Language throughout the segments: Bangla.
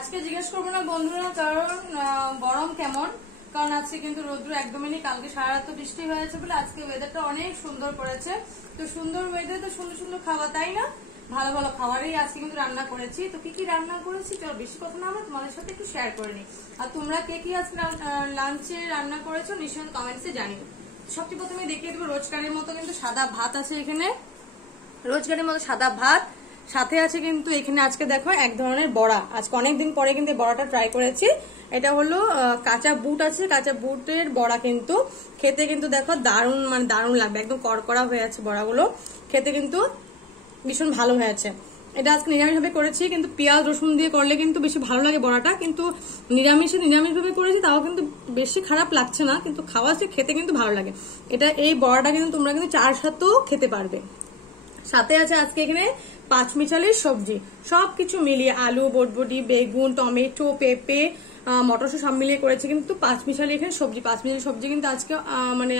আজকে জিজ্ঞেস করবো না বন্ধুরা, কারণ গরম কেমন, কারণ আজকে কিন্তু রোদ্র একদমই নেই। কালকে সারা রাত বৃষ্টি হয়েছে বলে আজকে ওয়েদারটা অনেক সুন্দর করেছে। তো সুন্দর ওয়েদারে তো সুন্দর সুন্দর খাওয়া, তাই না? ভালো ভালো খাবারই আজকে কিন্তু রান্না করেছি। তো কি কি রান্না করেছি চলো বেশি কথা না আমরা তোমাদের সাথে একটু শেয়ার করে নিই। আর তোমরা কে কি আজকে লাঞ্চে রান্না করেছো নিশ্চয়ই কমেন্টসে জানিও। সবচেয়ে প্রথমে দেখিয়ে দেবো রোজকারের মতো কিন্তু সাদা ভাত আছে এখানে, রোজকারের মতো সাদা ভাত। সাথে আছে কিন্তু এখানে আজকে দেখো এক ধরনের বড়া, আজকে অনেকদিন পরে কিন্তু বড়াটা ট্রাই করেছি। এটা হলো কাঁচা বুট আছে, কাঁচা বুটের বড়া, কিন্তু খেতে কিন্তু দেখো দারুণ, মানে দারুণ লাগবে, একদম কড়কড়া হয়ে আছে বড়াগুলো, খেতে কিন্তু ভীষণ ভালো হয়েছে। এটা আজকে নিরামিষ ভাবে করেছি, কিন্তু পেঁয়াজ রসুন দিয়ে করলে কিন্তু বেশি ভালো লাগে বড়াটা, কিন্তু নিরামিষ ভাবে করেছি তাও কিন্তু বেশি খারাপ লাগছে না, কিন্তু খাওয়া খেতে কিন্তু ভালো লাগে। এটা এই বড়াটা কিন্তু তোমরা কিন্তু চার সাথেও খেতে পারবে। সাথে আছে আজকে এখানে পাঁচমিশালির সবজি, সবকিছু মিলিয়ে আলু, বটবটি, বেগুন, টমেটো, পেঁপে, মটরশুঁটি সব মিলিয়ে করেছে কিন্তু পাঁচমিশালি এখানে সবজি। পাঁচমিশালি সবজি কিন্তু আজকে মানে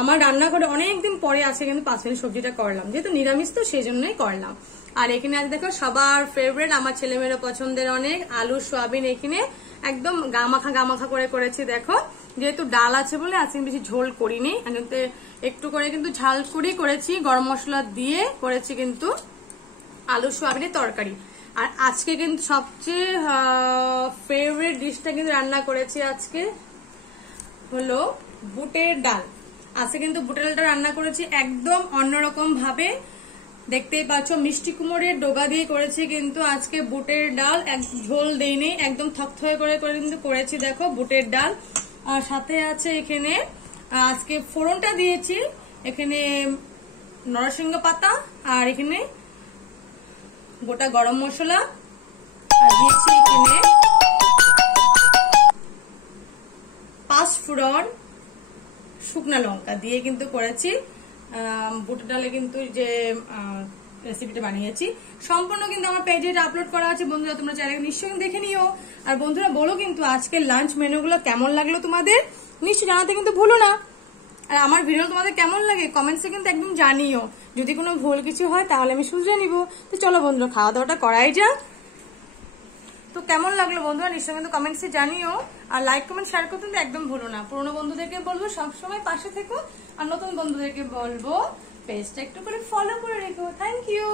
আমার রান্নাঘরে অনেকদিন পরে আছে কিন্তু পাঁচমিশালি সবজিটা করলাম, যেহেতু নিরামিষ তো সেই জন্যই করলাম। আর এখানে আজ দেখো সবার ফেভারিট, আমার ছেলেমেয়েরা পছন্দের অনেক, আলু সোয়াবিন এখানে একদম গামাখা করে করেছি। দেখো যেহেতু ডাল আছে বলে আজকে বেশি ঝোল করিনি, একটু করে কিন্তু ঝাল করে করেছি, গরম মশলা দিয়ে করেছি কিন্তু আলু সোয়াবিনের তরকারি। আর আজকে কিন্তু সবচেয়ে ফেভারিট ডিশটা কিন্তু রান্না করেছি আজকে হলো বুটের ডাল। আজকে কিন্তু বুটের ডালটা রান্না করেছি একদম অন্যরকম ভাবে, দেখতেই পাচ্ছ মিষ্টি কুমড়ের ডোগা দিয়ে করেছি কিন্তু আজকে বুটের ডাল, এক ঝোল দেইনি, একদম থকথকে করে কিন্তু করেছি। দেখো বুটের ডাল, আর সাথে আছে এখানে আজকে ফোড়নটা দিয়েছি এখানে নরসিংহ পাতা, আর এখানে গোটা গরম মশলা, আর দিয়েছি এখানে পাঁচফোড়ন, শুকনা লঙ্কা দিয়ে কিন্তু করেছি বুটের ডালে কিন্তু যে রেসিপিটা বানিয়েছি। সম্পূর্ণ কিন্তু আমার পেজে আপলোড করা আছে বন্ধুরা, তোমরা চাইলে নিশ্চয়ই দেখে নিও। আর বন্ধুরা বলো কিন্তু আজকের লাঞ্চ মেনুগুলো কেমন লাগলো তোমাদের, নিশ্চয়ই জানাতে কিন্তু ভুলো না। আর আমার ভিডিও তোমাদের কেমন লাগে কমেন্টসে কিন্তু একদম জানিও, যদি কোনো ভুল কিছু হয় তাহলে আমি শুধরে নিব। তো চলো বন্ধুরা খাওয়া দাওয়াটা করাই যাক। তো কেমন লাগলো বন্ধুরা নিশ্চয়ই কিন্তু কমেন্টসে জানিও, আর লাইক কমেন্ট শেয়ার করতে কিন্তু একদম ভুলো না। পুরোনো বন্ধুদেরকে বলবো সবসময় পাশে থেকো, আর নতুন বন্ধুদেরকে বলবো পেজটা একটু করে ফলো করে রেখো। Thank you.